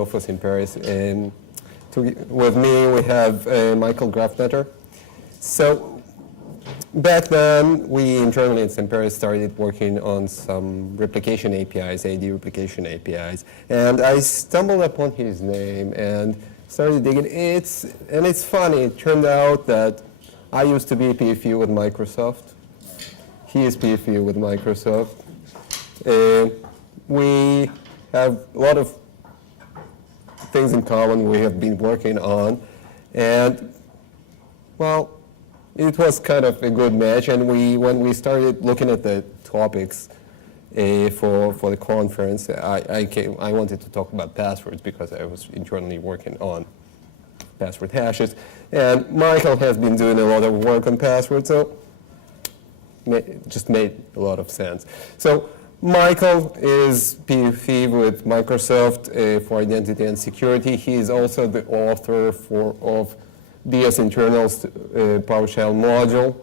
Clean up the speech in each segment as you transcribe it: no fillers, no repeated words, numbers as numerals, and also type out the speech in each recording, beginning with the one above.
office in Paris, and with me we have Michael Grafnetter. So back then, we internally at Paris started working on some replication APIs, AD replication APIs, and I stumbled upon his name and started digging. It's funny. It turned out that I used to be a PFE with Microsoft. He is PFE with Microsoft. We have a lot of things in common we have been working on, and well, it was kind of a good match. And when we started looking at the topics for the conference, I wanted to talk about passwords because I was internally working on password hashes, and Michael has been doing a lot of work on passwords, so it just made a lot of sense. So Michael is PFE with Microsoft for identity and security. He is also the author of BS Internals PowerShell module.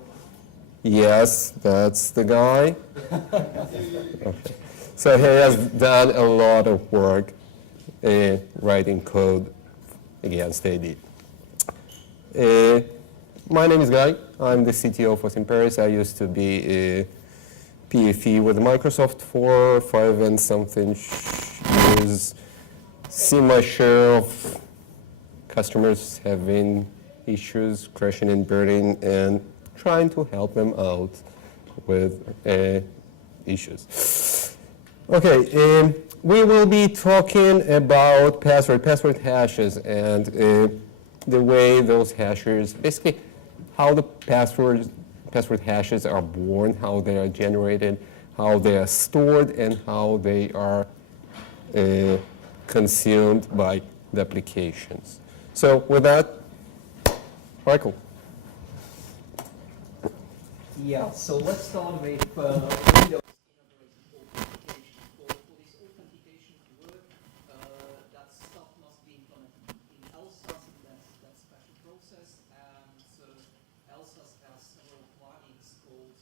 Yes, that's the guy. Okay. So he has done a lot of work writing code against AD. My name is Guy. I'm the CTO for Paris. I used to be a PFE with Microsoft for 5 and something years. Seen my share of customers having issues, crashing and burning, and trying to help them out with issues. Okay, we will be talking about password hashes, and the way those hashes, basically how the password hashes are born, how they are generated, how they are stored, and how they are consumed by the applications. So with that, Michael. Yeah, so let's start with Windows authentication. For this authentication to work, that stuff must be implemented in LSAS, and that special process. And LSAS has several plugins called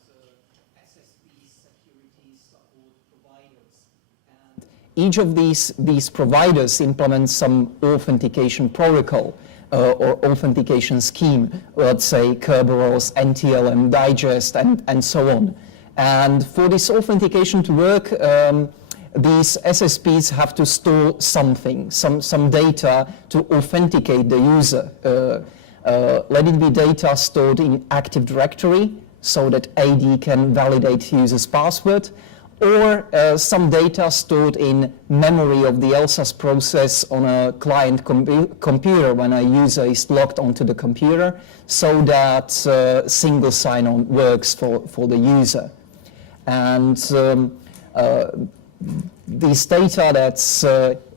SSP, security support providers. And each of these providers implements some authentication protocol. Or authentication scheme, let's say Kerberos, NTLM, Digest, and so on. And for this authentication to work, these SSPs have to store something, some data to authenticate the user. Let it be data stored in Active Directory so that AD can validate user's password, or some data stored in memory of the LSAS process on a client computer when a user is logged onto the computer, so that single sign-on works for the user. And this data that's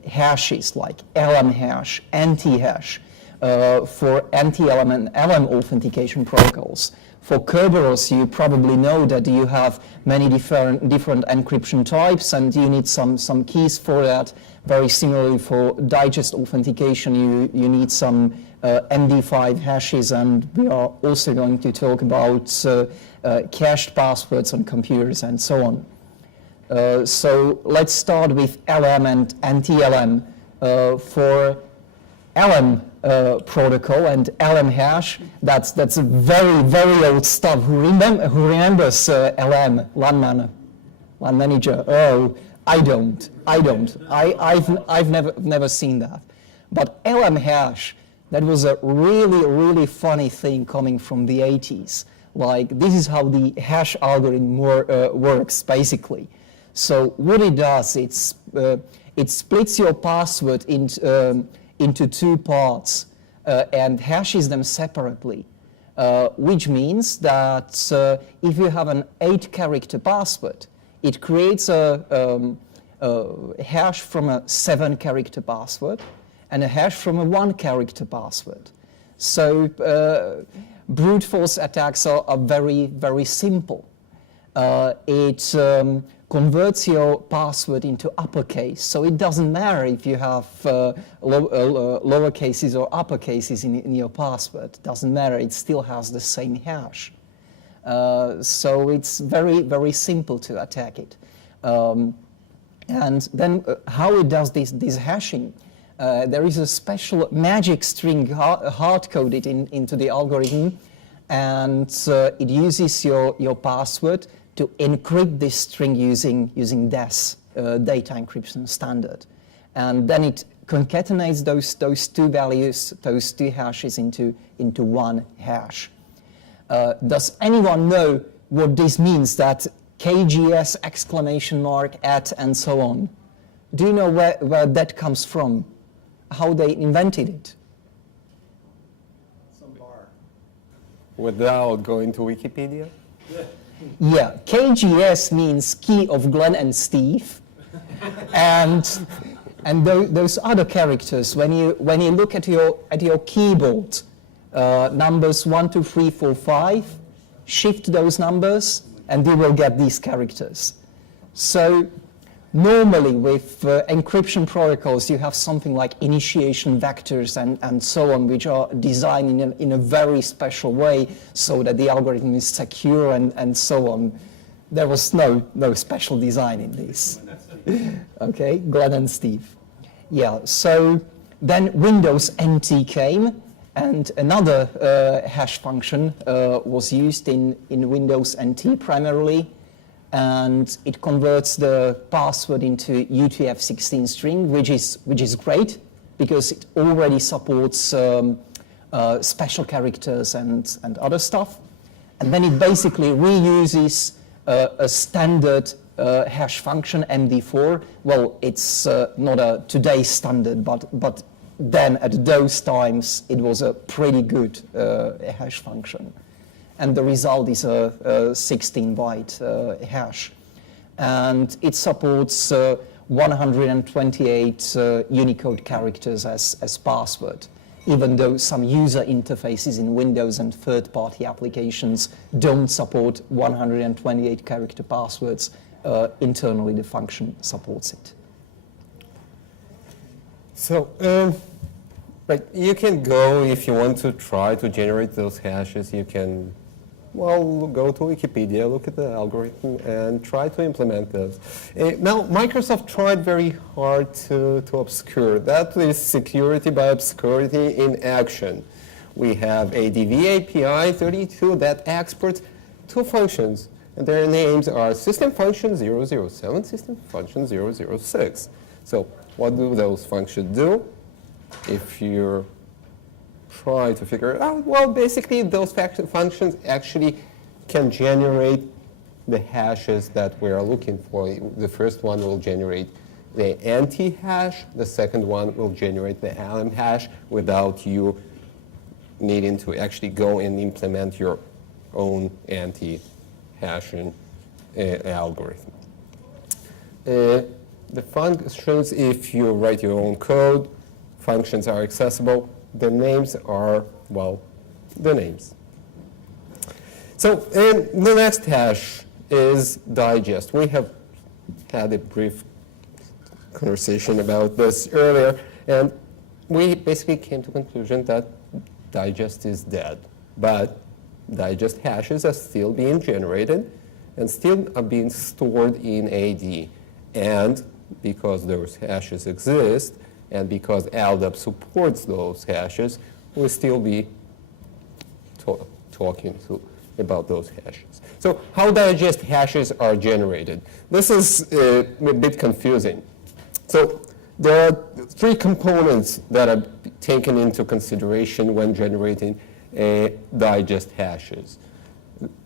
hashes like LM hash, anti-hash, for anti-LM and LM authentication protocols. For Kerberos, you probably know that you have many different encryption types, and you need some keys for that. Very similarly, for digest authentication, you need some MD5 hashes, and we are also going to talk about cached passwords on computers and so on. So let's start with LM and anti-LM. For LM protocol and LM hash, that's a very old stuff. Who remembers LM, LAN manager? Oh, I don't. I've never seen that. But LM hash, that was a really funny thing coming from the 80s. Like, this is how the hash algorithm works basically. So what it does, it splits your password into two parts and hashes them separately, which means that if you have an 8-character password, it creates a hash from a 7-character password and a hash from a 1-character password. So brute force attacks are very simple. It converts your password into uppercase, so it doesn't matter if you have lower cases or upper cases in your password. It doesn't matter, it still has the same hash. So it's very simple to attack it. And then how it does this hashing? there is a special magic string hard-coded into the algorithm, and it uses your password to encrypt this string using DES, data encryption standard. And then it concatenates those two values, those two hashes into one hash. Does anyone know what this means, that KGS exclamation mark at and so on? Do you know where that comes from? How they invented it? Some bar. Without going to Wikipedia? Yeah, KGS means key of Glenn and Steve, and those other characters. When you look at your keyboard, numbers 1, 2, 3, 4, 5, shift those numbers, and you will get these characters. So normally with encryption protocols, you have something like initiation vectors and so on, which are designed in a very special way so that the algorithm is secure and so on. There was no special design in this. Okay, Glenn and Steve. Yeah, so then Windows NT came, and another hash function was used in Windows NT primarily, and it converts the password into UTF-16 string, which is great because it already supports special characters and other stuff. And then it basically reuses a standard hash function, MD4. Well, it's not a today's standard, but then at those times it was a pretty good hash function. And the result is a 16-byte hash. And it supports 128 Unicode characters as password, even though some user interfaces in Windows and third-party applications don't support 128 character passwords. Internally, the function supports it. So, but you can go, if you want to try to generate those hashes, you can, well, go to Wikipedia, look at the algorithm, and try to implement those. Now, Microsoft tried very hard to obscure. That is security by obscurity in action. We have ADV API 32 that exports two functions, and their names are system function 007, system function 006. So what do those functions do? If you try to figure it out, well, basically those functions actually can generate the hashes that we are looking for. The first one will generate the NT hash, the second one will generate the LM hash without you needing to actually go and implement your own anti-hashing algorithm. The functions, if you write your own code, functions are accessible. The names are, well, the names. So the next hash is digest. We have had a brief conversation about this earlier, and we basically came to the conclusion that digest is dead. But digest hashes are still being generated and still are being stored in AD. And because those hashes exist, and because LDAP supports those hashes, we'll still be talking about those hashes. So how digest hashes are generated? This is a bit confusing. So there are three components that are taken into consideration when generating digest hashes.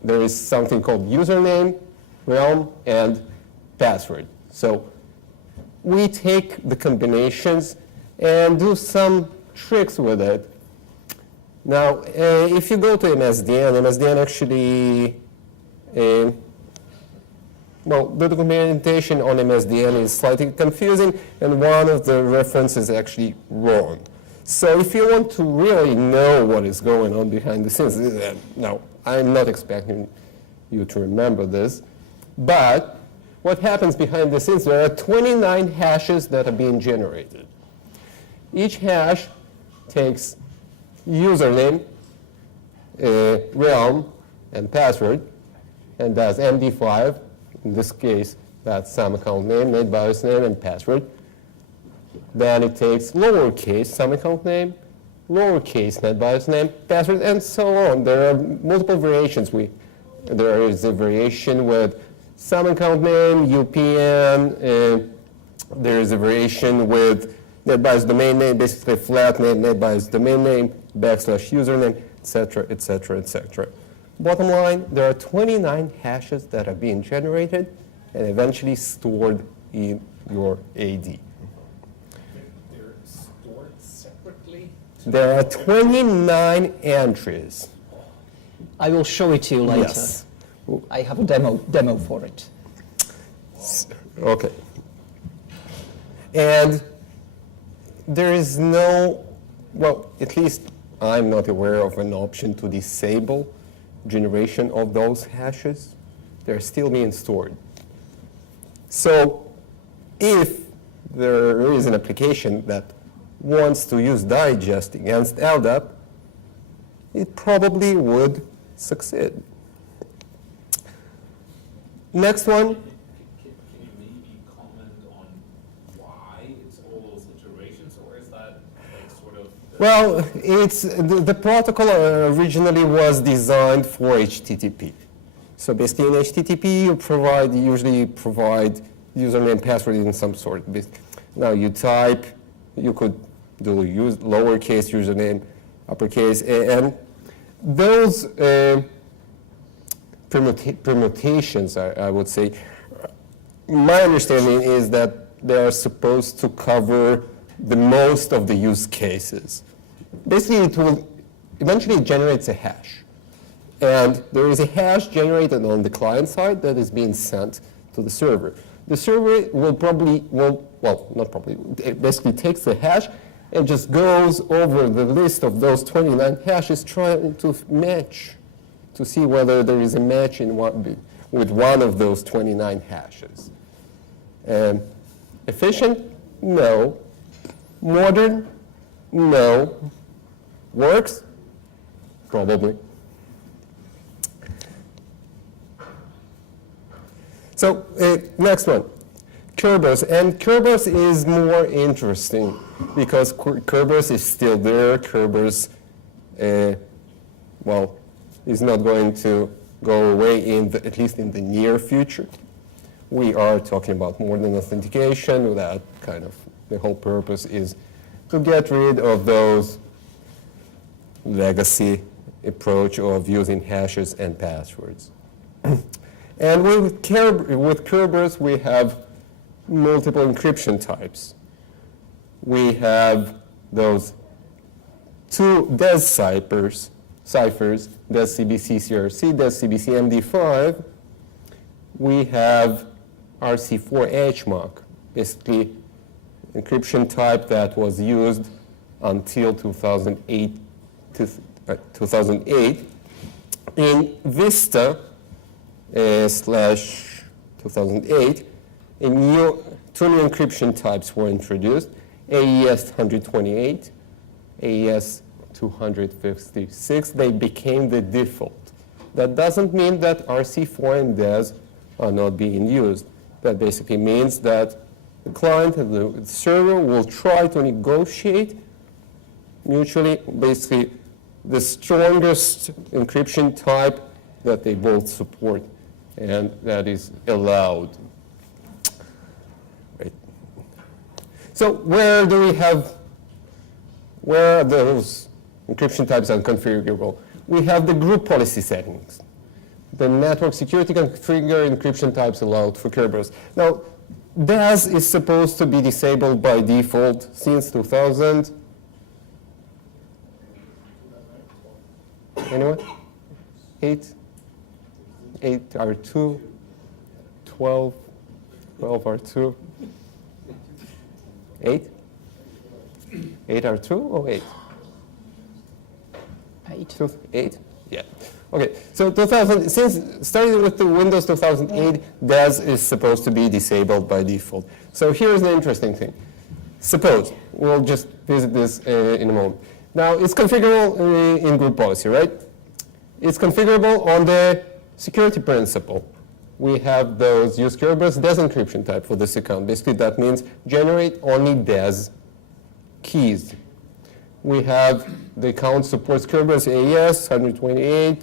There is something called username, realm, and password. So we take the combinations and do some tricks with it. Now, if you go to MSDN actually, well, the documentation on MSDN is slightly confusing, and one of the references is actually wrong. So if you want to really know what is going on behind the scenes, no, I'm not expecting you to remember this, but what happens behind the scenes, there are 29 hashes that are being generated. Each hash takes username, realm, and password, and does MD5. In this case, that's some account name, BIOS name, and password. then it takes lowercase some account name, lowercase NetBIOS name, password, and so on. There are multiple variations. There is a variation with some account name, UPN, there is a variation with NetBIOS domain name, basically flat name, NetBIOS domain name, / username, etc., etc., etc. Bottom line, there are 29 hashes that are being generated and eventually stored in your AD. They're stored separately? There are 29 entries. I will show it to you later. Yes. I have a demo for it. Okay. And there is no, well, at least I'm not aware of an option to disable generation of those hashes. They're still being stored. So if there is an application that wants to use digest against LDAP, it probably would succeed. Next one. Can you maybe comment on why it's all those iterations, or is that like sort of Well, it's the protocol originally was designed for HTTP. So basically in HTTP you usually provide username and password in some sort. Now you type, you could do lowercase username, uppercase, and those permutations, I would say, my understanding is that they are supposed to cover the most of the use cases. Basically, it will eventually generates a hash. And there is a hash generated on the client side that is being sent to the server. The server it basically takes the hash and just goes over the list of those 29 hashes trying to match, to see whether there is a match with one of those 29 hashes. Efficient? No. Modern? No. Works? Probably. So next one, Kerberos. And Kerberos is more interesting because Kerberos is still there. Kerberos, is not going to go away at least in the near future. We are talking about more than authentication. That kind of, the whole purpose is to get rid of those legacy approach of using hashes and passwords. And with Kerberos, we have multiple encryption types. We have those two DES ciphers, DES CBC CRC, DES CBC MD5. We have RC4 HMOC, basically encryption type that was used until 2008. In Vista / 2008, two new encryption types were introduced, AES 128, AES 256. They became the default. That doesn't mean that RC4 and DES are not being used. That basically means that the client and the server will try to negotiate mutually, basically, the strongest encryption type that they both support, and that is allowed. Right. So where are those encryption types unconfigurable? We have the group policy settings. The network security configure encryption types allowed for Kerberos. Now, DES is supposed to be disabled by default since 2000. Anyone? 8R2, 12 R2, 8? 8R2 or 8? 8? Yeah. Okay, so since starting with the Windows 2008, DES is supposed to be disabled by default. So here's the interesting thing. Suppose, we'll just visit this in a moment. Now, it's configurable in group policy, right? It's configurable on the security principle. we have those use Kerberos DES encryption type for this account. Basically, that means generate only DES keys. We have the account supports Kerberos AES 128,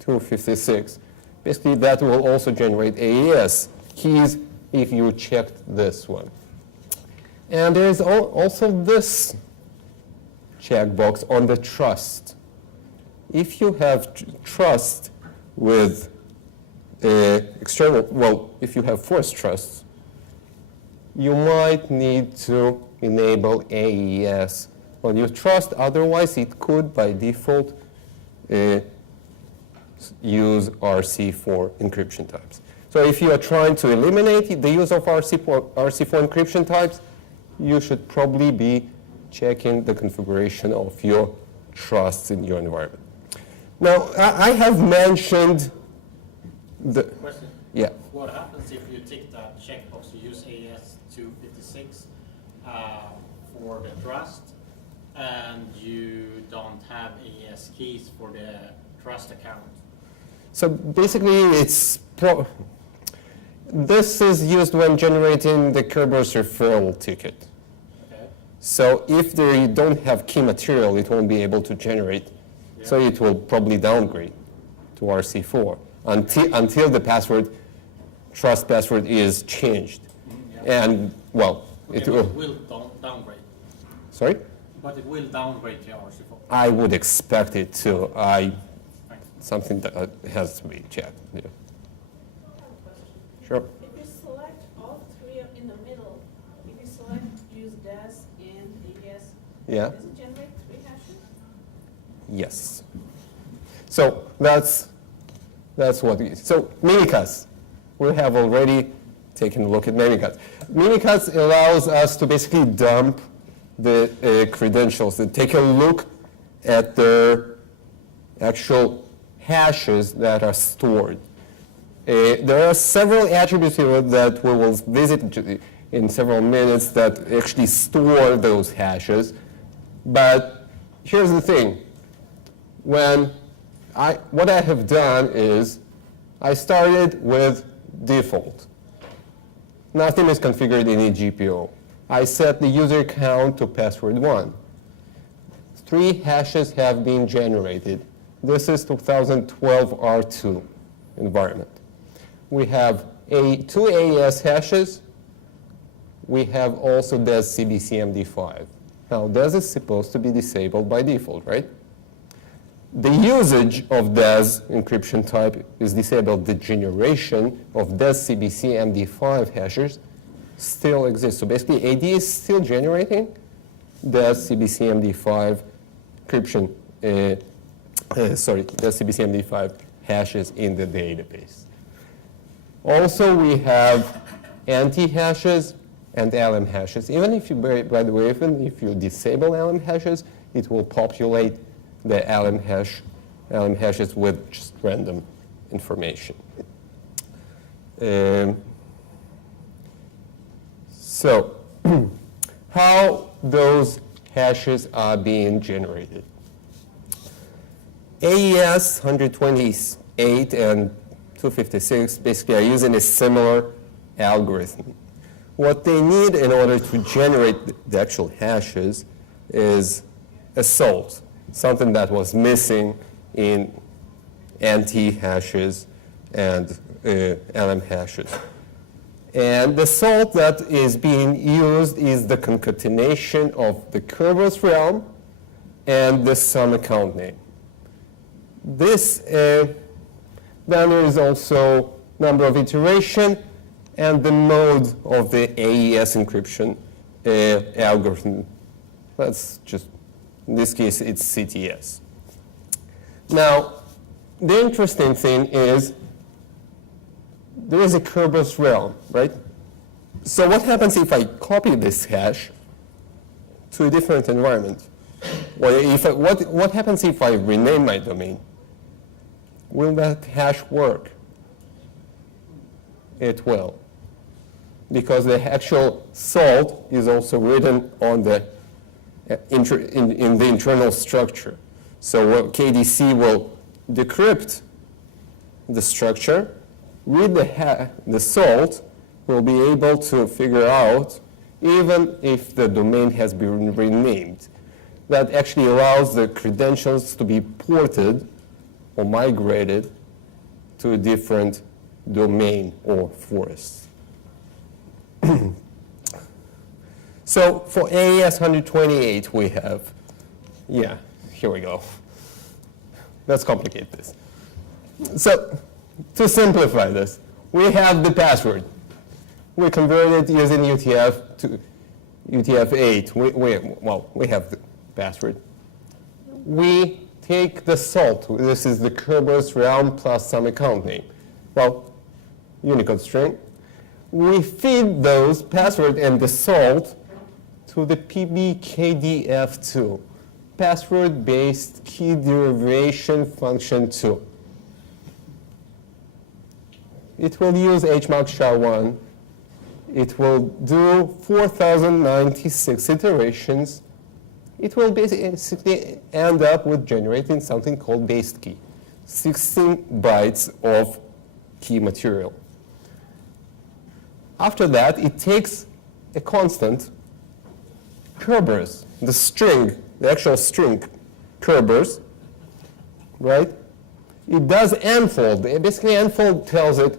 256. Basically, that will also generate AES keys if you checked this one. And there is also this checkbox on the trust. If you have trust with external, well, if you have forced trust, you might need to enable AES on your trust. Otherwise, it could, by default, use RC for encryption types. So if you are trying to eliminate the use of RC4 encryption types, you should probably be checking the configuration of your trusts in your environment. Now, I have mentioned the... Question. Yeah. What happens if you tick that checkbox, you use AES 256 for the trust, and you don't have AES keys for the trust account? So basically, this is used when generating the Kerberos referral ticket. Okay. So if they don't have key material, it won't be able to generate. Yeah. So it will probably downgrade to RC4 until the password, trust password is changed. Yeah. And, well, Okay, it will. It will downgrade. Sorry? But it will downgrade to RC4. I would expect it to. Thanks. Something that has to be checked. Yeah. Sure. If you select all three in the middle, if you select use DES and AES, Yeah. does it generate 3 hashes? Yes. So that's what it is. So Mimikatz, we have already taken a look at Mimikatz. Mimikatz allows us to basically dump the credentials and take a look at the actual hashes that are stored. There are several attributes here that we will visit in several minutes that actually store those hashes. But here's the thing. What I have done is I started with default. Nothing is configured in a GPO. I set the user account to password 1. 3 hashes have been generated. This is 2012 R2 environment. We have 2 AES hashes. We have also DES CBCMD5. Now, DES is supposed to be disabled by default, right? The usage of DES encryption type is disabled. The generation of DES CBCMD5 hashes still exists. So basically, AD is still generating DES CBCMD5 encryption, DES CBCMD5 hashes in the database. Also, we have anti-hashes and LM hashes. Even if you, by the way, even if you disable LM hashes, it will populate the LM hashes with just random information. So, how those hashes are being generated? AES 128 and 256 basically are using a similar algorithm. What they need in order to generate the actual hashes is a salt, something that was missing in anti-hashes and LM hashes. And the salt that is being used is the concatenation of the Kerberos realm and the sum account name. This, then there is also number of iteration and the mode of the AES encryption algorithm. That's just, in this case, it's CTS. Now, the interesting thing is there is a Kerberos realm, right? So what happens if I copy this hash to a different environment? Or if what happens if I rename my domain? Will that hash work? It will. Because the actual salt is also written on the in the internal structure. So KDC will decrypt the structure, with the salt, we'll be able to figure out even if the domain has been renamed. That actually allows the credentials to be ported or migrated to a different domain or forest. So for AES 128 we have, here we go. Let's complicate this. So to simplify this, we have the password. We converted using UTF to UTF-8. We have the password. We take the salt. This is the Kerberos realm plus some account name. Well, Unicode string. We feed those password and the salt to the PBKDF2, password-based key derivation function 2. It will use HMAC SHA-1. It will do 4,096 iterations. It will basically end up with generating something called base key, 16 bytes of key material. After that, it takes a constant, Kerberos, the string, the actual string, Kerberos, right? It does enfold. Basically, enfold tells it,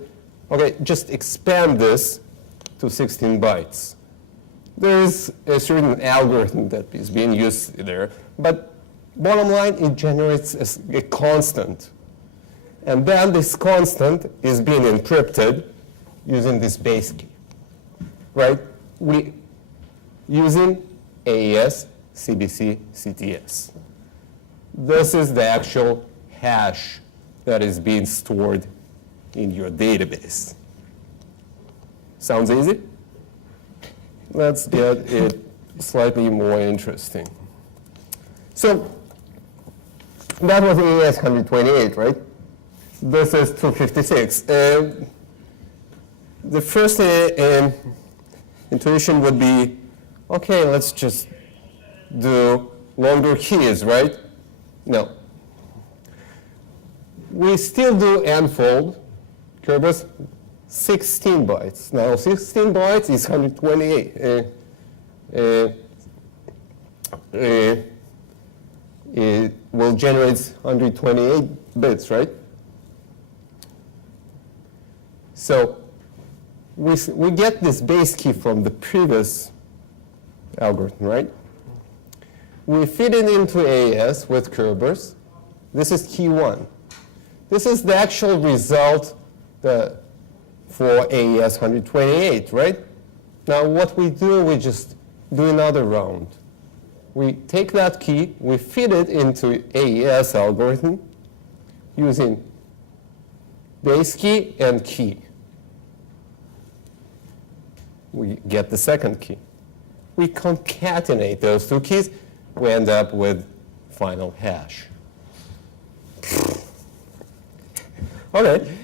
okay, just expand this to 16 bytes. There is a certain algorithm that is being used there, but bottom line, it generates a constant. And then this constant is being encrypted using this base key, right? We using AES CBC CTS. This is the actual hash that is being stored in your database. Sounds easy? Let's get it slightly more interesting. So that was AES 128, right? This is 256. The first intuition would be, okay, let's just do longer keys, right? No. We still do enfold, Kerberos, 16 bytes. Now 16 bytes is 128. It will generate 128 bits, right? So we get this base key from the previous algorithm, right? We feed it into AES with Kerberos. This is key 1. This is the actual result for AES 128, right? Now what we do, we just do another round. We take that key, we feed it into AES algorithm using base key and key. We get the second key. We concatenate those two keys, we end up with final hash. Okay.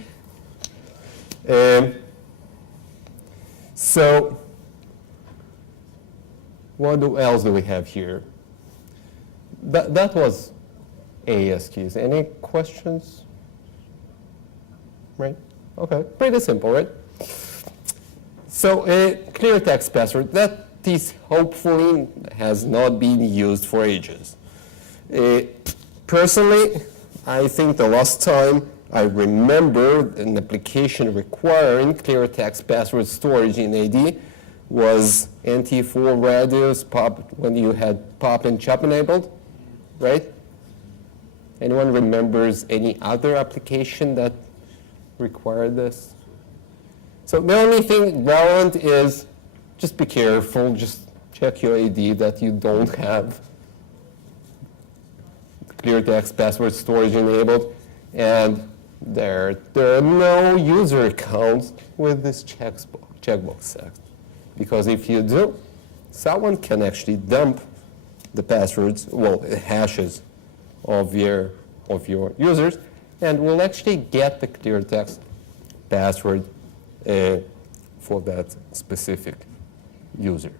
So what else do we have here? That was AES keys. Any questions? Right? Okay, pretty simple, right? So a clear text password, that is hopefully has not been used for ages. Personally, I think the last time I remember an application requiring clear text password storage in AD was NT4 radios pop, when you had pop and chop enabled, right? Anyone remembers any other application that required this? So the only thing relevant is just be careful, just check your AD that you don't have clear text password storage enabled, and there are no user accounts with this checkbox set. Because if you do, someone can actually dump the passwords, well, hashes of your users, and will actually get the clear text password for that specific user.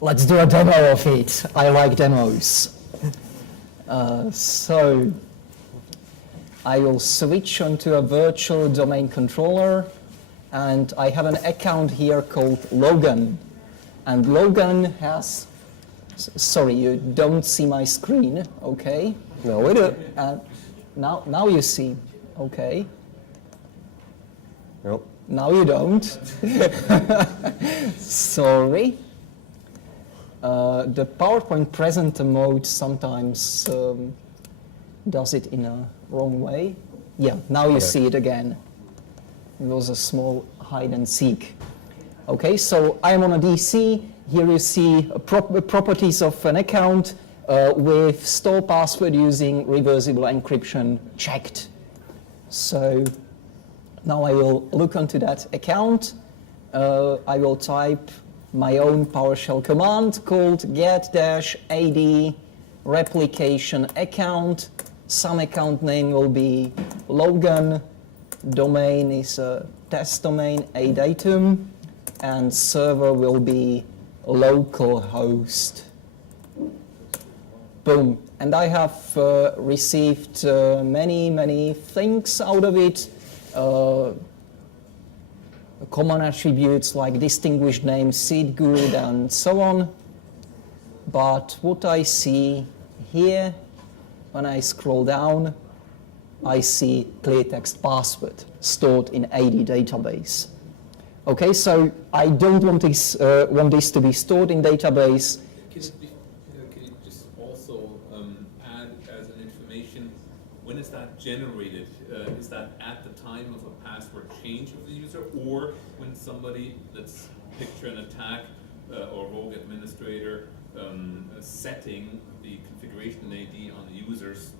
Let's do a demo of it. I like demos. So I will switch onto a virtual domain controller, and I have an account here called Logan. And Logan has, sorry, you don't see my screen, okay? No, we do. Now you see, okay? Nope. Now you don't. Sorry. The PowerPoint presenter mode sometimes does it in a wrong way. Yeah, now you see it again. It was a small hide and seek. Okay, so I'm on a DC. Here you see properties of an account with store password using reversible encryption checked. So now I will look onto that account. I will type my own PowerShell command called get-ad replication account. Some account name will be Logan. Domain is a test domain, a datum, and server will be localhost. Boom. And I have received many things out of it. Common attributes like distinguished name, seed good, and so on. But what I see here, when I scroll down, I see clear text password stored in AD database. Okay, so I don't want this to be stored in database. Can you just also add as an information, when is that generated? Is that at the time of a password change of the user, or when somebody, let's picture an attack or rogue administrator setting the configuration AD on the users,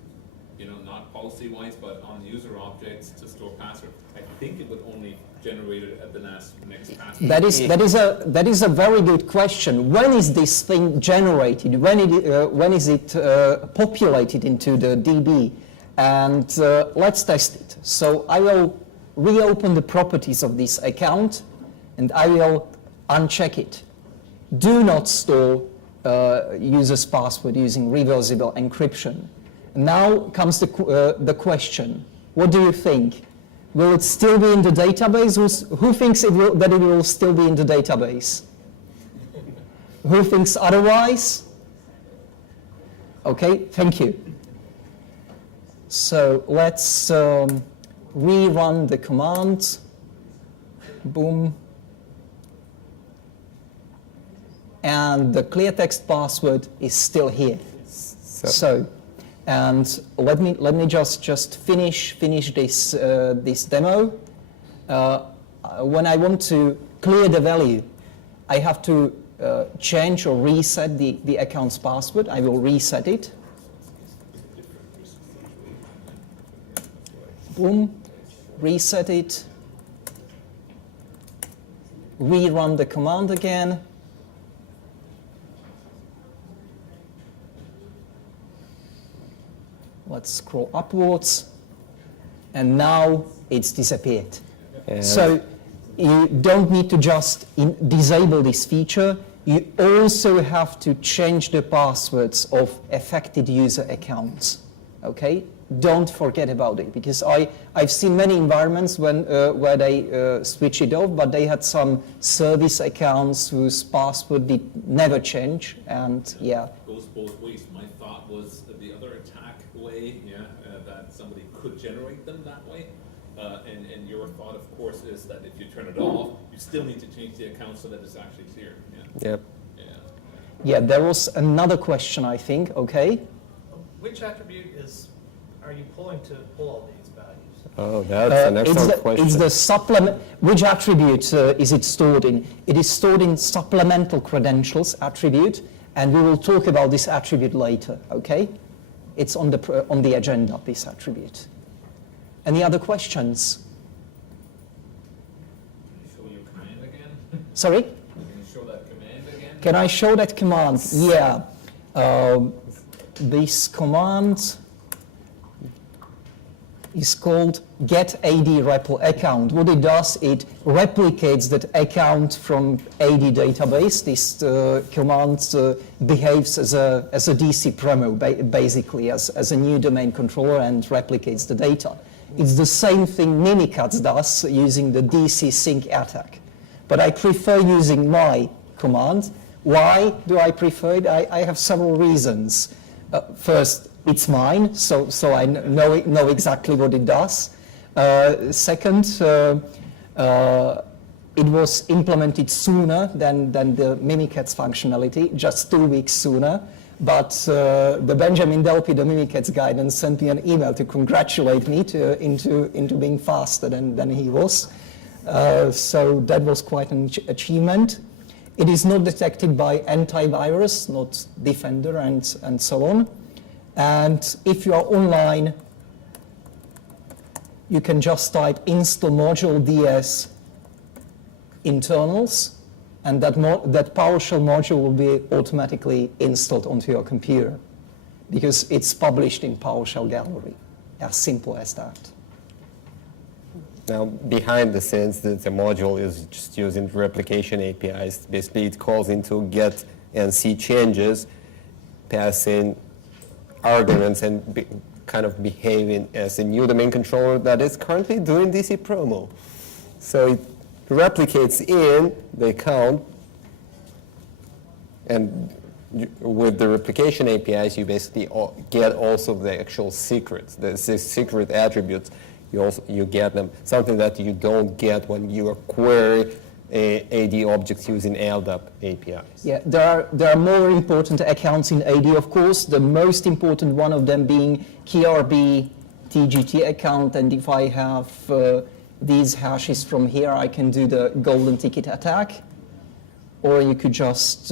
not policy-wise, but on the user objects to store password? I think it would only generate it at the next password. That is a very good question. When is this thing generated? When is it populated into the DB? And let's test it. So I will reopen the properties of this account, and I will uncheck it. Do not store user's password using reversible encryption. Now comes the question. What do you think? Will it still be in the database? Who thinks that it will still be in the database? Who thinks otherwise? Okay, thank you. So let's rerun the command. Boom. And the clear text password is still here. So, and let me just finish this this demo. When I want to clear the value, I have to change or reset the account's password. I will reset it. Boom, reset it. Rerun the command again. Let's scroll upwards, and now it's disappeared. And so you don't need to just disable this feature, you also have to change the passwords of affected user accounts, okay? Don't forget about it, because I've seen many environments where they switch it off, but they had some service accounts whose password did never change, and yeah. It goes both ways. My thought was the other attack way, that somebody could generate them that way. And your thought, of course, is that if you turn it off, you still need to change the account so that it's actually clear. Yeah. Yep. Yeah, there was another question, I think, okay? Which attribute are you pulling to pull all these values? Oh, that's an excellent question. It's the supplement. Which attribute is it stored in? It is stored in supplemental credentials attribute, and we will talk about this attribute later, okay? It's on the agenda, this attribute. Any other questions? Can you show your command again? Sorry? Can you show that command again? Can I show that command? Yeah. This command is called getAdRepl_account. What it does, it replicates that account from AD database. This command behaves as a DC promo, basically, as a new domain controller and replicates the data. It's the same thing Mimikatz does using the DC sync attack. But I prefer using my command. Why do I prefer it? I have several reasons. First, it's mine, so I know exactly what it does. Second, it was implemented sooner than the Mimikatz functionality, just 2 weeks sooner. But the Benjamin Delpy, the Mimikatz guidance, sent me an email to congratulate me into being faster than he was. So that was quite an achievement. It is not detected by antivirus, not Defender and so on. And if you are online, you can just type install module ds internals, and that PowerShell module will be automatically installed onto your computer because it's published in PowerShell Gallery. As simple as that. Now, behind the scenes, the module is just using replication APIs. Basically, it calls into get and see changes, passing arguments and kind of behaving as a new domain controller that is currently doing DC promo. So it replicates in the account, and with the replication APIs, you basically get also the actual secrets, the secret attributes. You get them, something that you don't get when you query AD objects using LDAP APIs. Yeah, there are more important accounts in AD, of course. The most important one of them being KRB TGT account, and if I have these hashes from here, I can do the golden ticket attack, or you could just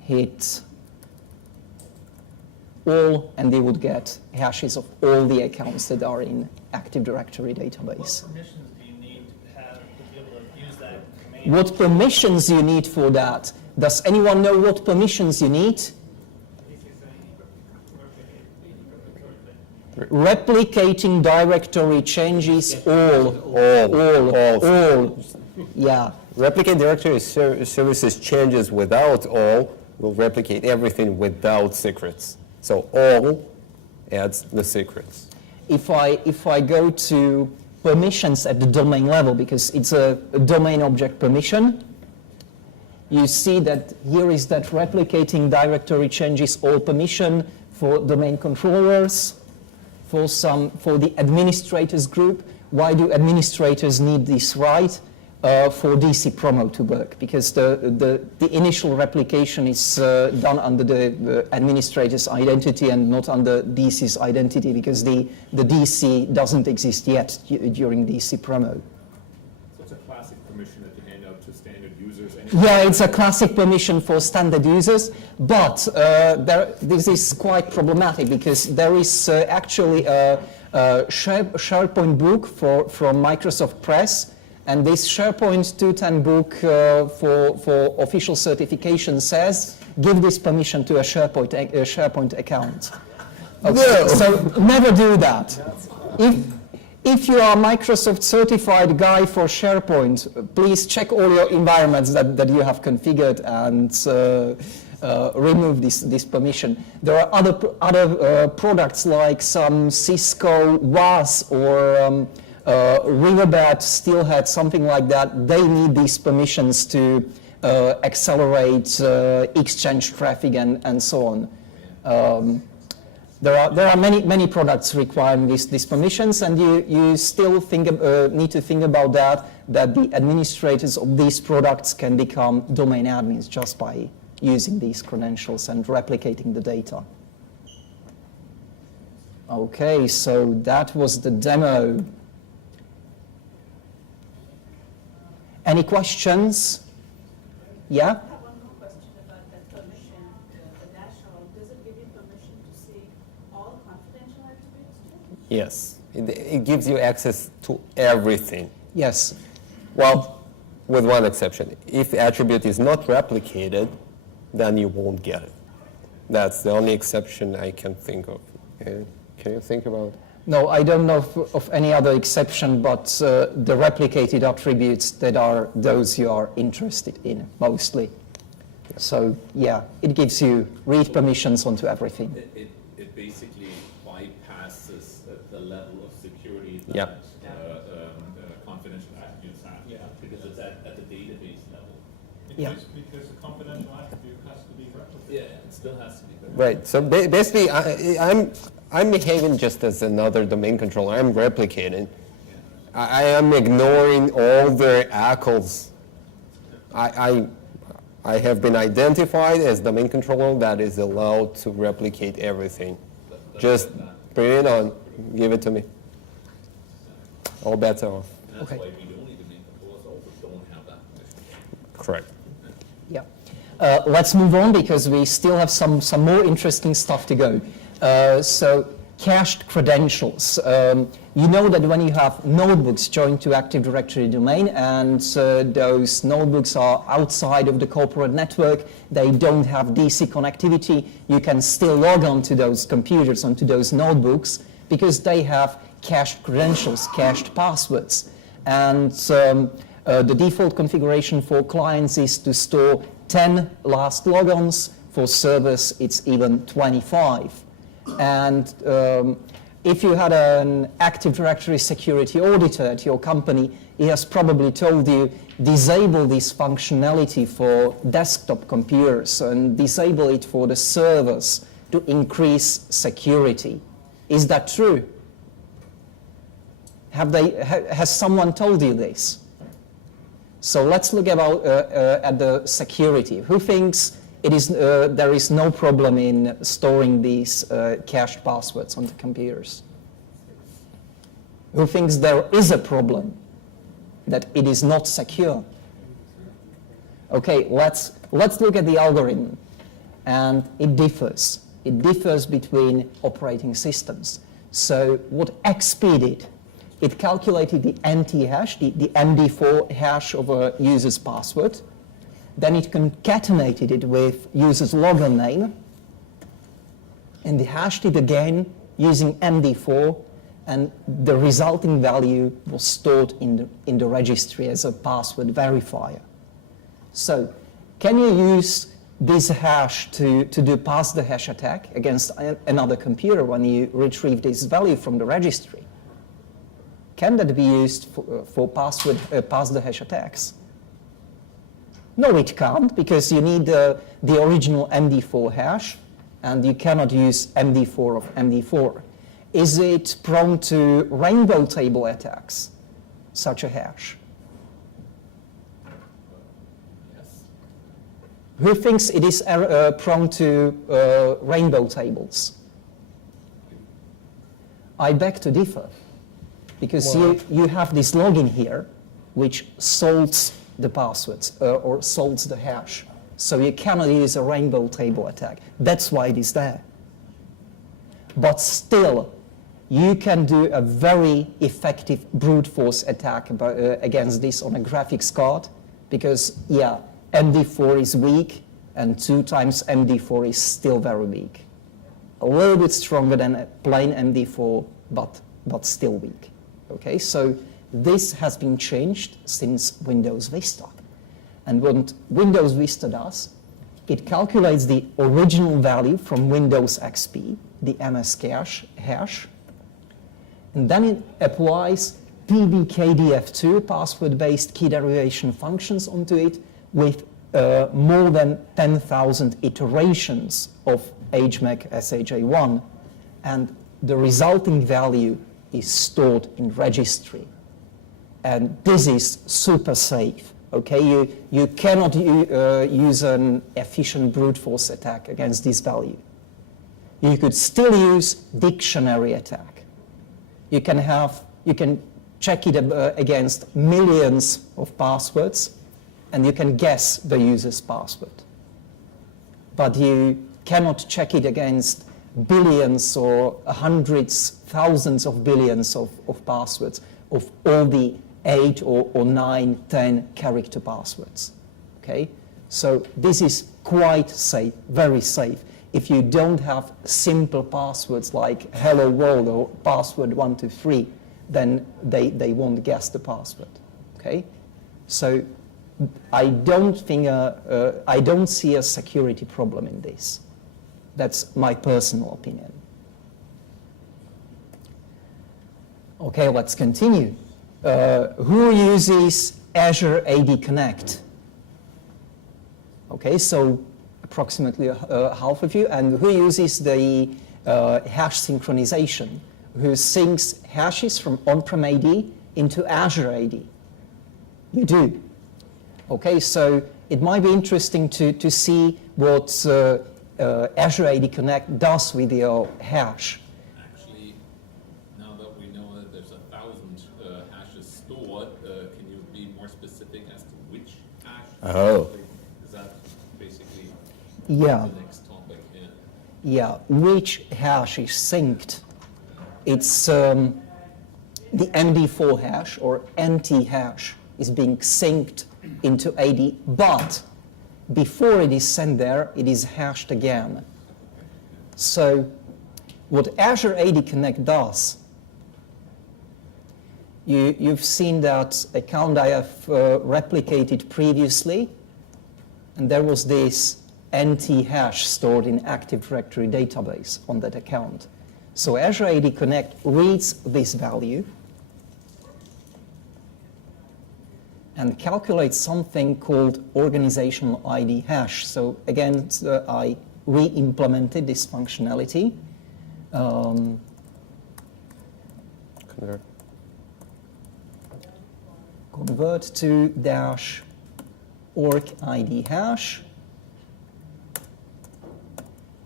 hit all, and they would get hashes of all the accounts that are in Active Directory database. What permissions do you need to have to be able to use that command? What permissions you need for that? Does anyone know what permissions you need? Replicating directory changes all. Yeah. Replicate directory services changes without all will replicate everything without secrets. So all adds the secrets. If I go to permissions at the domain level, because it's a domain object permission, you see that here is that replicating directory changes all permission for domain controllers, for the administrators group. Why do administrators need this right? For DC promo to work, because the initial replication is done under the administrator's identity and not under DC's identity, because the DC doesn't exist yet during DC promo. So it's a classic permission that you hand out to standard users. Yeah, it's a classic permission for standard users, but this is quite problematic because there is actually a SharePoint book from Microsoft Press. And this SharePoint 2.10 book for official certification says, give this permission to a SharePoint account. Okay. No. So never do that. If you are a Microsoft certified guy for SharePoint, please check all your environments that you have configured and remove this permission. There are other products like some Cisco WAS or Riverbed, Steelhead, something like that. They need these permissions to accelerate exchange traffic and so on. There are many products requiring these permissions, and you still need to think about that the administrators of these products can become domain admins just by using these credentials and replicating the data. Okay, so that was the demo. Any questions? Yeah? I have one more question about that permission, the national. Does it give you permission to see all confidential attributes too? Yes, it gives you access to everything. Yes. Well, with one exception. If the attribute is not replicated, then you won't get it. That's the only exception I can think of. Okay. Can you think about? No, I don't know of any other exception, but the replicated attributes that are those you are interested in, mostly. So, yeah, it gives you read permissions onto everything. It basically bypasses the level of security that Yep. confidential attributes have. Yeah. Because it's at the database level. Yeah. Because the confidential attribute has to be replicated. Yeah, it still has to be. Right, so basically, I'm behaving just as another domain controller. I'm replicating. I am ignoring all the ACLs. I have been identified as domain controller that is allowed to replicate everything. Just bring it on, give it to me. All bets are off. And that's Okay. why read-only domain controllers also don't have that permission. Correct. Yeah. Let's move on because we still have some more interesting stuff to go. So cached credentials. You know that when you have notebooks joined to Active Directory domain and those notebooks are outside of the corporate network, they don't have DC connectivity, you can still log on to those computers, onto those notebooks, because they have cached credentials, cached passwords. And the default configuration for clients is to store 10 last logons. For servers, it's even 25. And if you had an Active Directory security auditor at your company, he has probably told you, disable this functionality for desktop computers and disable it for the servers to increase security. Is that true? Has someone told you this? So let's look at the security. Who thinks there is no problem in storing these cached passwords on the computers? Who thinks there is a problem, that it is not secure? Okay, let's look at the algorithm, and it differs. It differs between operating systems. So what XP did, it calculated the NT hash, the MD4 hash of a user's password. Then it concatenated it with user's login name, and it hashed it again using MD4, and the resulting value was stored in the registry as a password verifier. So, can you use this hash to do pass the hash attack against another computer when you retrieve this value from the registry? Can that be used for pass the hash attacks? No, it can't, because you need the original MD4 hash, and you cannot use MD4 of MD4. Is it prone to rainbow table attacks, such a hash? Yes. Who thinks it is prone to rainbow tables? I beg to differ, because you have this login here, which salts the passwords or salts the hash. So you cannot use a rainbow table attack. That's why it is there. But still, you can do a very effective brute force attack against this on a graphics card, because, yeah, MD4 is weak, and 2 times MD4 is still very weak. A little bit stronger than a plain MD4, but still weak. Okay, so this has been changed since Windows Vista. And what Windows Vista does, it calculates the original value from Windows XP, the MS hash, and then it applies PBKDF2, password-based key derivation functions, onto it with more than 10,000 iterations of HMAC SHA1, and the resulting value is stored in registry. And this is super safe. Okay, you cannot use an efficient brute force attack against this value. You could still use dictionary attack. You can check it against millions of passwords, and you can guess the user's password. But you cannot check it against billions or hundreds, thousands of billions of passwords of all the 8 or 9, 10 character passwords. Okay? So this is quite safe, very safe. if you don't have simple passwords like hello world or password 123, then they won't guess the password. Okay, so I don't think I don't see a security problem in this. That's my personal opinion. Okay, let's continue. Who uses Azure AD Connect? Okay, so approximately half of you. And who uses the hash synchronization? Who syncs hashes from on-prem AD into Azure AD? You do. Okay, so it might be interesting to see what Azure AD Connect does with your hash. Actually, now that we know that there's 1,000 hashes stored, can you be more specific as to which hash? Oh. Is that basically Yeah. the next topic? Yeah. Yeah, which hash is synced? It's the MD4 hash or NT hash is being synced into AD, but before it is sent there, it is hashed again. So what Azure AD Connect does, you've seen that account I have replicated previously, and there was this NT hash stored in Active Directory database on that account. So Azure AD Connect reads this value and calculates something called organizational ID hash. So again, I re-implemented this functionality. Convert to dash org ID hash.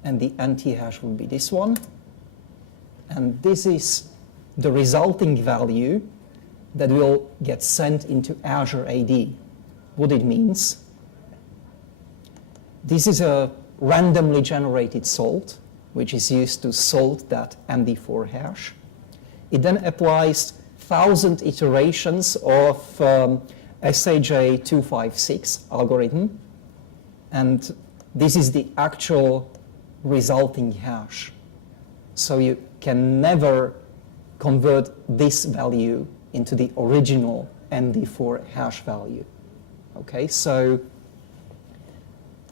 And the anti-hash will be this one. And this is the resulting value that will get sent into Azure AD. What it means, this is a randomly generated salt, which is used to salt that MD4 hash. It then applies 1,000 iterations of SHA-256 algorithm, and this is the actual resulting hash. So you can never convert this value into the original MD4 hash value. Okay, so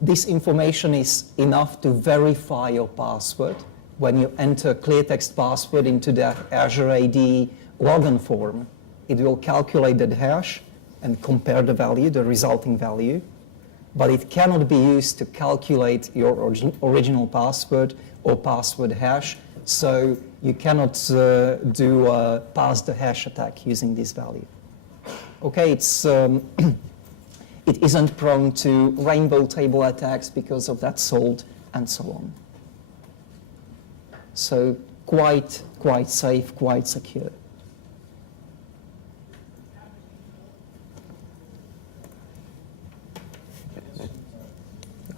this information is enough to verify your password. When you enter clear text password into the Azure AD login form, it will calculate that hash and compare the value, the resulting value, but it cannot be used to calculate your original password or password hash, so you cannot do a pass the hash attack using this value. Okay, it's it isn't prone to rainbow table attacks because of that salt and so on. So quite safe, quite secure.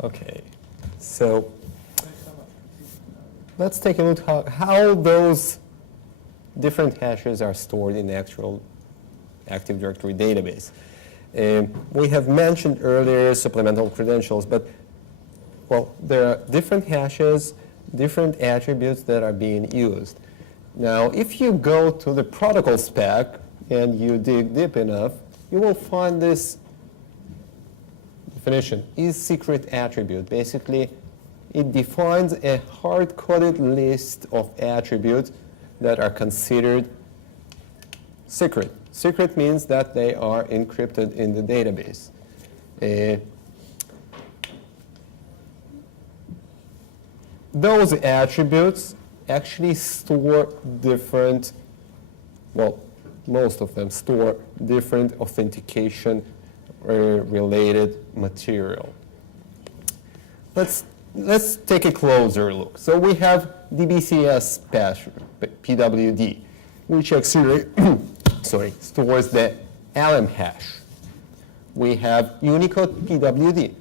Okay, so let's take a look how those different hashes are stored in the actual Active Directory database. We have mentioned earlier supplemental credentials, but well, there are different hashes, different attributes that are being used. Now, if you go to the protocol spec and you dig deep enough, you will find this definition, is secret attribute. Basically, it defines a hard-coded list of attributes that are considered secret. Secret means that they are encrypted in the database. Those attributes actually store different, well, most of them store different authentication related material. Let's take a closer look. So we have DBCS PWD, which actually stores the LM hash. We have Unicode PWD,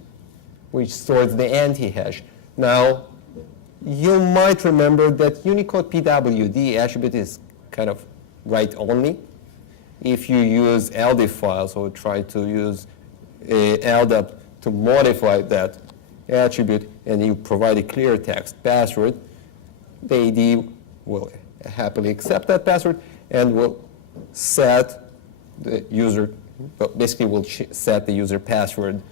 which stores the anti-hash. Now, you might remember that Unicode PWD attribute is kind of write-only. If you use LD files or try to use LDAP to modify that, attribute and you provide a clear text password, the AD will happily accept that password and will set the user, well, basically will set the user password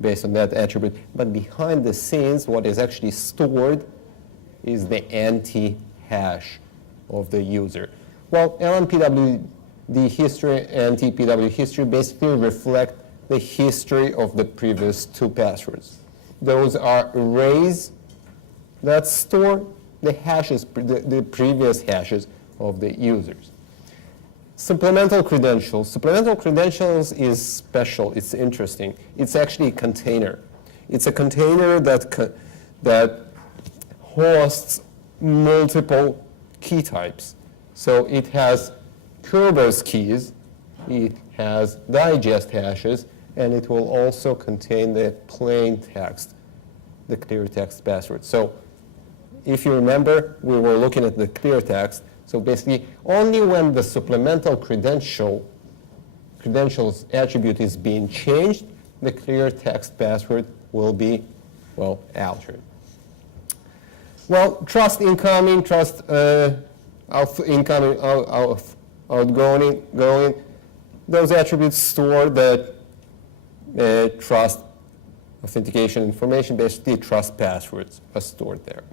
based on that attribute. But behind the scenes, what is actually stored is the anti-hash of the user. Well, LMPWD history and TPW history basically reflect the history of the previous two passwords. Those are arrays that store the hashes, the previous hashes of the users. Supplemental credentials. Supplemental credentials is special. It's interesting. It's actually a container. It's a container that hosts multiple key types. So it has Kerberos keys, it has digest hashes, and it will also contain the plain text, the clear text password. So if you remember, we were looking at the clear text. So basically, only when the supplemental credentials attribute is being changed, the clear text password will be, well, altered. Well, trust incoming, trust incoming, outgoing, those attributes store the trust authentication information. Basically, trust passwords are stored there.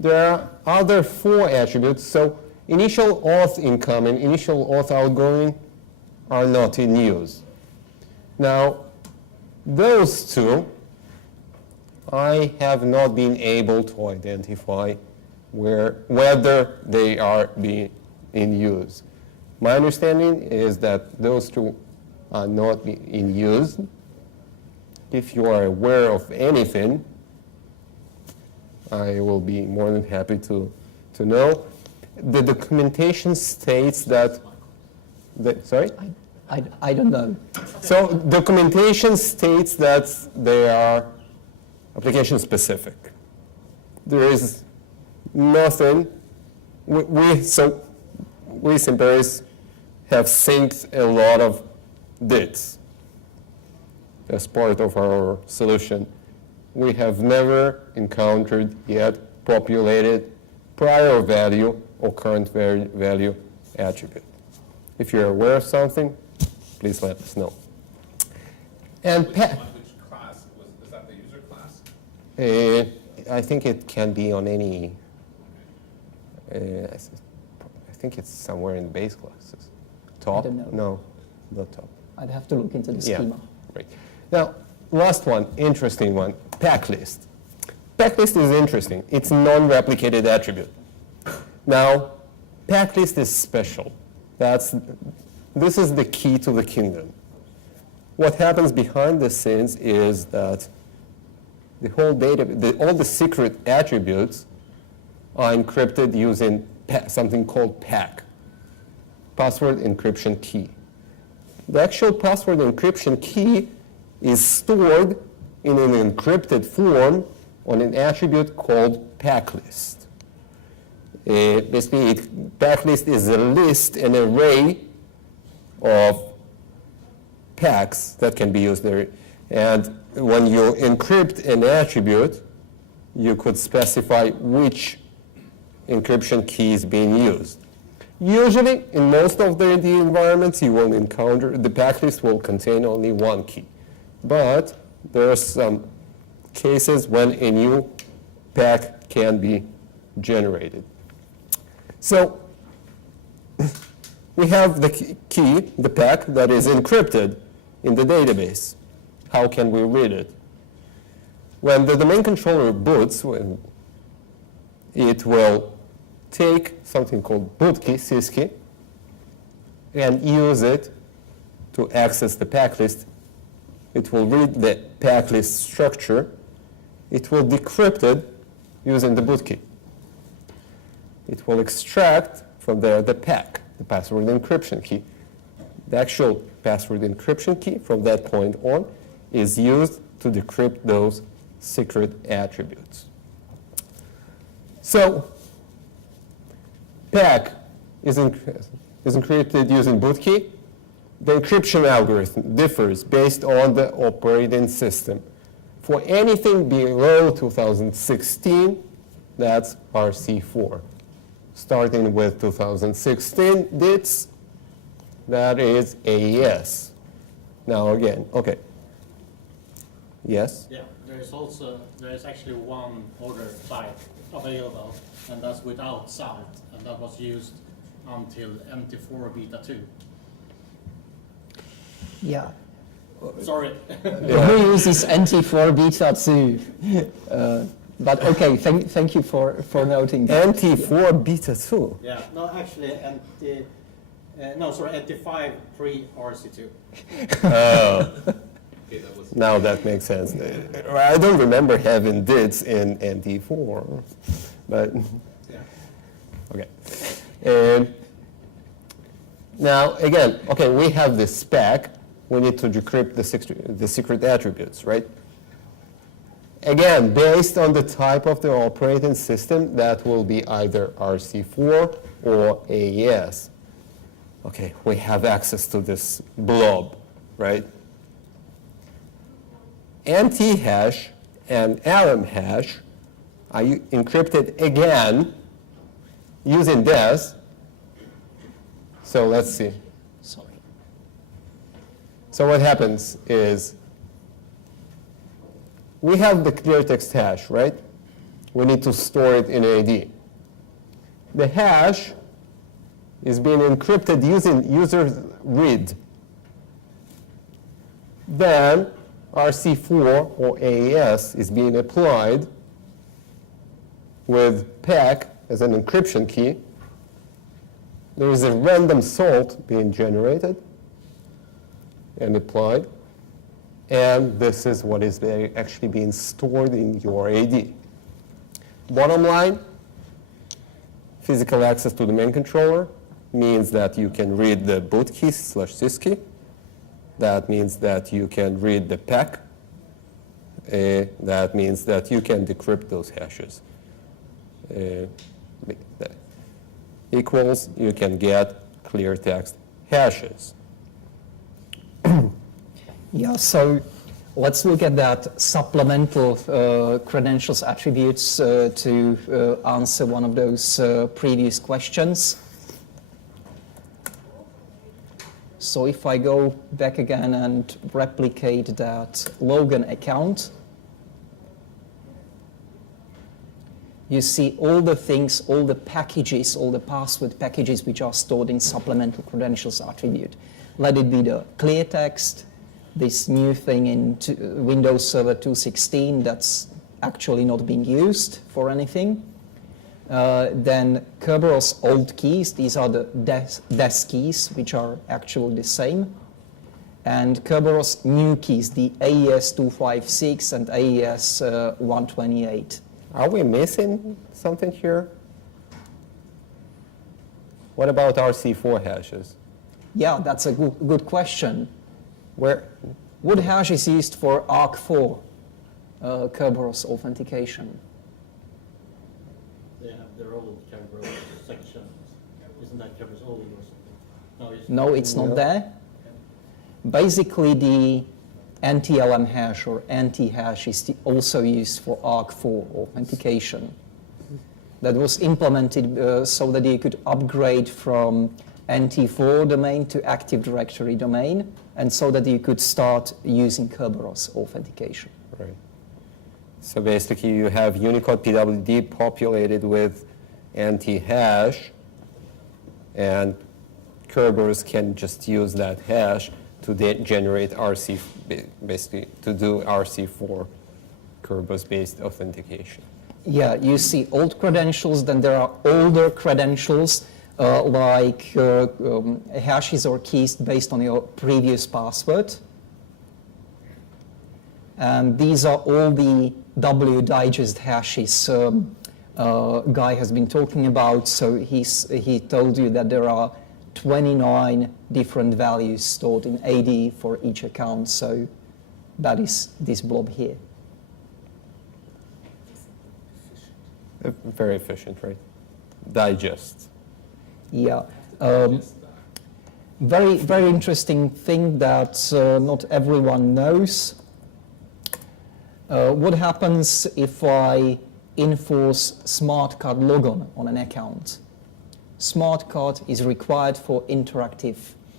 There are other 4 attributes. So initial auth incoming, initial auth outgoing are not in use. Now, those 2, I have not been able to identify whether they are being in use. My understanding is that those 2 are not in use. If you are aware of anything, I will be more than happy to know. The documentation states that, sorry? I don't know. So documentation states that they are application specific. There is nothing, we Simperis have synced a lot of DITs as part of our solution. We have never encountered yet populated prior value or current value attribute. If you're aware of something, please let us know. And Which class? Is that the user class? I think it can be on any, I think it's somewhere in the base classes. Top? I don't know. No, not top. I'd have to look into the schema. Right. Now, last one, interesting one, pack list. Pack list is interesting. It's a non-replicated attribute. Now, pack list is special. This is the key to the kingdom. What happens behind the scenes is that the whole data, all the secret attributes are encrypted using something called PAK, password encryption key. The actual password encryption key is stored in an encrypted form on an attribute called pack list. Basically, pack list is a list, an array of packs that can be used there. And when you encrypt an attribute, you could specify which encryption key is being used. Usually, in most of the environments, you will encounter the pack list will contain only one key. But there are some cases when a new pack can be generated. So we have the key, the pack, that is encrypted in the database. How can we read it? When the domain controller boots, it will take something called boot key, syskey, and use it to access the pack list. It will read the pack list structure. It will decrypt it using the boot key. It will extract from there the pack, the password encryption key. The actual password encryption key from that point on is used to decrypt those secret attributes. So, pack is encrypted using boot key. The encryption algorithm differs based on the operating system. For anything below 2016, that's RC4. Starting with 2016 bits, that is AES. Now again, okay. Yes? Yeah, there is actually one other type available, and that's without sound, and that was used until MT4 beta 2. Yeah. Sorry. Who uses NT4 beta 2? But okay, thank you for noting that. NT4 beta 2. Yeah, no, actually, NT5 pre-RC2. Okay, that was. Now that makes sense. I don't remember having DITs in NT4, but Yeah. okay. And now again, okay, we have this spec. We need to decrypt the secret attributes, right? Again, based on the type of the operating system, that will be either RC4 or AES. Okay, we have access to this blob, right? NT hash and LM hash are encrypted again using this. So let's see. Sorry. So what happens is we have the clear text hash, right? We need to store it in AD. The hash is being encrypted using user read. Then RC4 or AES is being applied with PEC as an encryption key. There is a random salt being generated and applied. And this is what is actually being stored in your AD. Bottom line, physical access to the main controller means that you can read the boot key / sys key. That means that you can read the PEC. That means that you can decrypt those hashes. That equals, you can get clear text hashes. Yeah, so let's look at that supplemental credentials attributes to answer one of those previous questions. So if I go back again and replicate that Logan account, you see all the things, all the packages, all the password packages which are stored in supplemental credentials attribute. Let it be the clear text, this new thing in Windows Server 2016 that's actually not being used for anything. Then Kerberos old keys, these are the DES keys, which are actually the same. And Kerberos new keys, the AES 256 and AES 128. Are we missing something here? What about RC4 hashes? Yeah, that's a good question. Where? What hash is used for ARC4 Kerberos authentication? They have their old Kerberos section. Isn't that Kerberos old or something? No, it's not there. Basically, the anti-LM hash or anti-hash is also used for ARC4 authentication. That was implemented so that you could upgrade from NT4 domain to Active Directory domain, and so that you could start using Kerberos authentication. Right. So basically you have Unicode PWD populated with anti-hash, and Kerberos can just use that hash to generate RC, basically to do RC4 Kerberos-based authentication. Yeah, you see old credentials, then there are older credentials like hashes or keys based on your previous password. And these are all the W-digest hashes Guy has been talking about. So he told you that there are 29 different values stored in AD for each account. So that is this blob here. Very efficient, right? Digest. Yeah. Very interesting thing that not everyone knows. What happens if I enforce smart card logon on an account? Smart card is required for interactive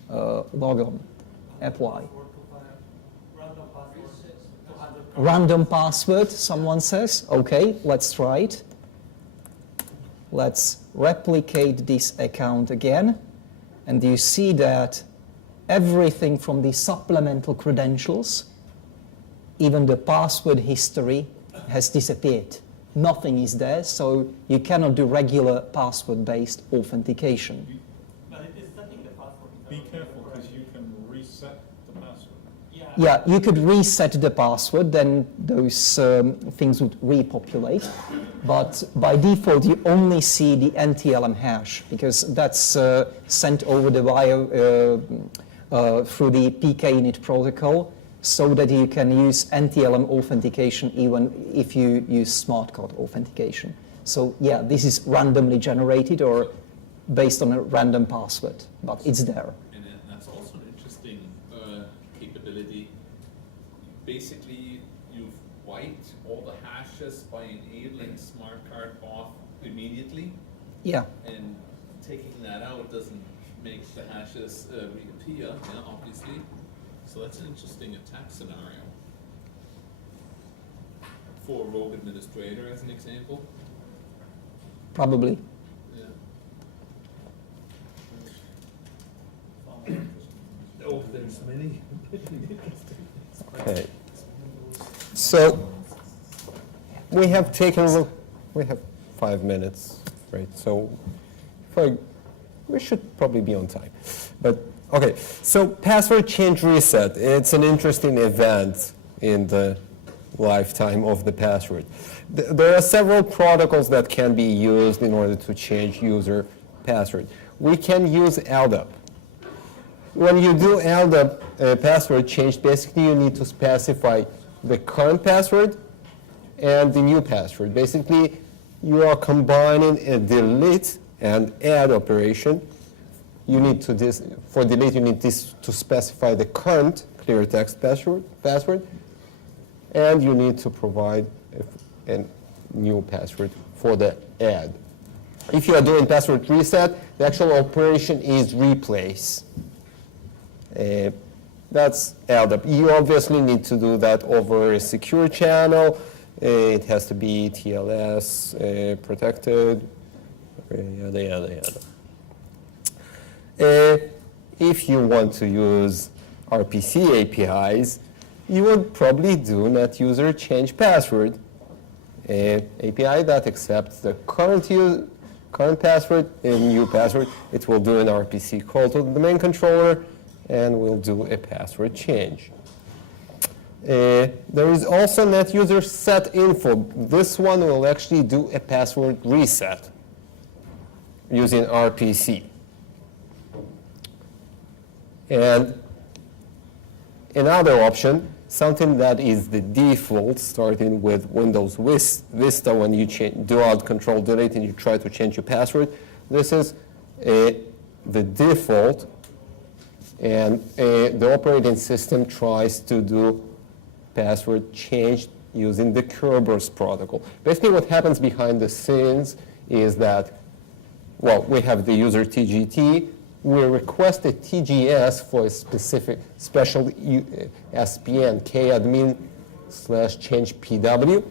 logon. Apply. Random password, someone says. Okay, let's try it. Let's replicate this account again. And you see that everything from the supplemental credentials, even the password history, has disappeared. Nothing is there, so you cannot do regular password-based authentication. But it is setting the password. Be careful, because you can reset the password. Yeah, you could reset the password, then those things would repopulate. But by default, you only see the NTLM hash, because that's sent over the wire through the PK-init protocol, so that you can use NTLM authentication even if you use smart card authentication. So yeah, this is randomly generated or based on a random password, but it's there. And then that's also an interesting capability. Basically, you've wiped all the hashes by enabling smart card off immediately, Yeah. and taking that out doesn't make the hashes reappear, yeah, obviously. So that's an interesting attack scenario. For a rogue administrator, as an example. Probably. Yeah. Oh, there's many. Okay. So we have taken a look, we have 5 minutes, right? So we should probably be on time. But okay, so password change reset, it's an interesting event in the lifetime of the password. There are several protocols that can be used in order to change user password. We can use LDAP. When you do LDAP password change, basically you need to specify the current password and the new password. Basically, you are combining a delete and add operation. You need to for delete, you need to specify the current clear text password, and you need to provide a new password for the add. If you are doing password reset, the actual operation is replace. That's LDAP. You obviously need to do that over a secure channel. It has to be TLS protected, yada, yada, yada. If you want to use RPC APIs, you would probably do net user change password. API that accepts the current password and new password. It will do an RPC call to the domain controller and will do a password change. There is also net user set info. This one will actually do a password reset using RPC. And another option, something that is the default, starting with Windows Vista when you do alt control delete and you try to change your password. This is the default, and the operating system tries to do password change using the Kerberos protocol. Basically what happens behind the scenes is that, well, we have the user TGT. We request a TGS for a special SPN, kadmin/change PW,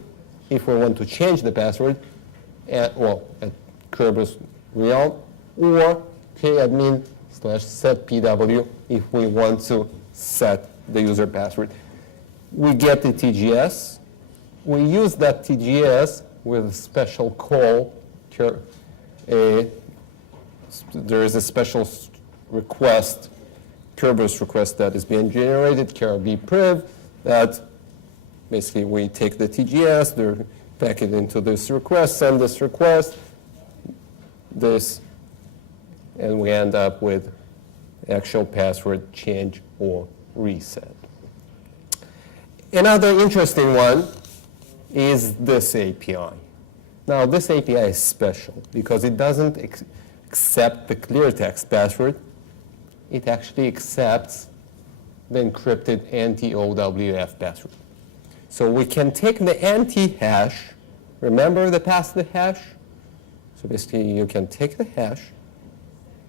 if we want to change the password at Kerberos real, or kadmin/set PW if we want to set the user password. We get the TGS. We use that TGS with a special call. There is a special request, Kerberos request that is being generated, krb-priv, that basically we take the TGS, pack it into this request, send this request, and we end up with actual password change or reset. Another interesting one is this API. Now, this API is special because it doesn't accept the clear text password. It actually accepts the encrypted anti-OWF password. So we can take the anti-hash, remember the pass-the hash? So basically you can take the hash.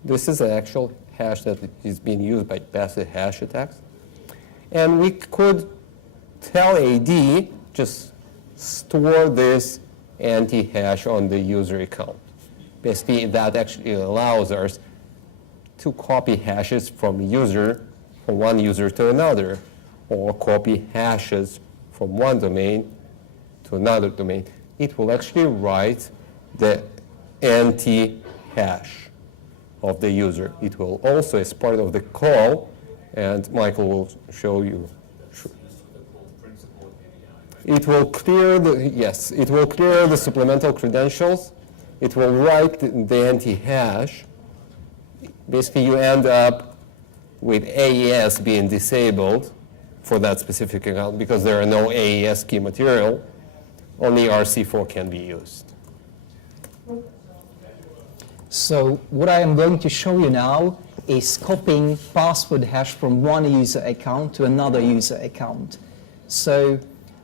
This is the actual hash that is being used by passive hash attacks. And we could tell AD, just store this anti-hash on the user account. Basically, that actually allows us to copy hashes from one user to another, or copy hashes from one domain to another domain. It will actually write the anti-hash of the user. It will also, as part of the call, and Michael will show you. It will clear the supplemental credentials. It will write the anti-hash. Basically, you end up with AES being disabled for that specific account because there are no AES key material. Only RC4 can be used. So what I am going to show you now is copying password hash from one user account to another user account. So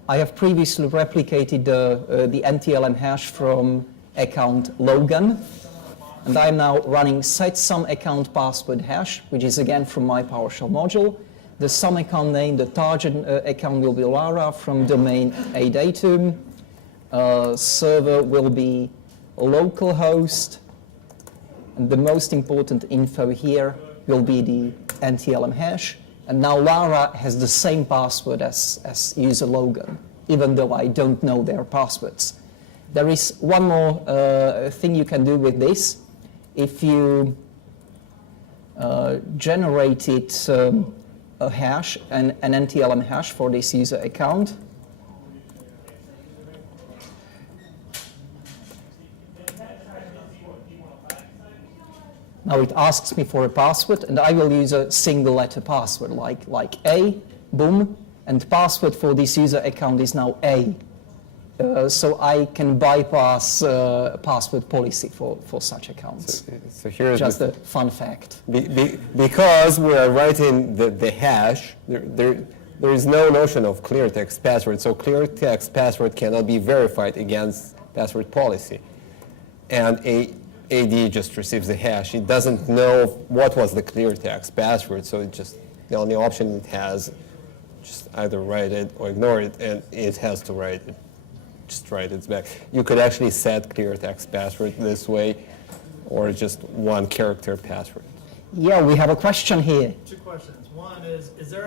I have previously replicated the NTLM hash from account Logan, and I am now running set_sum account password hash, which is again from my PowerShell module. The sum account name, the target account will be Lara from domain adatum. Server will be localhost. And the most important info here will be the NTLM hash. And now Lara has the same password as user Logan, even though I don't know their passwords. There is one more thing you can do with this. If you generated a hash, an NTLM hash for this user account, now it asks me for a password, and I will use a single letter password like A, boom, and password for this user account is now A. So I can bypass password policy for such accounts. So here's just a fun fact. Because we are writing the hash, there is no notion of clear text password. So clear text password cannot be verified against password policy. And AD just receives the hash. It doesn't know what was the clear text password, so the only option it has, just either write it or ignore it, and it has to write it. Just write it back. You could actually set clear text password this way, or just one character password. Yeah, we have a question here. 2 questions. One is there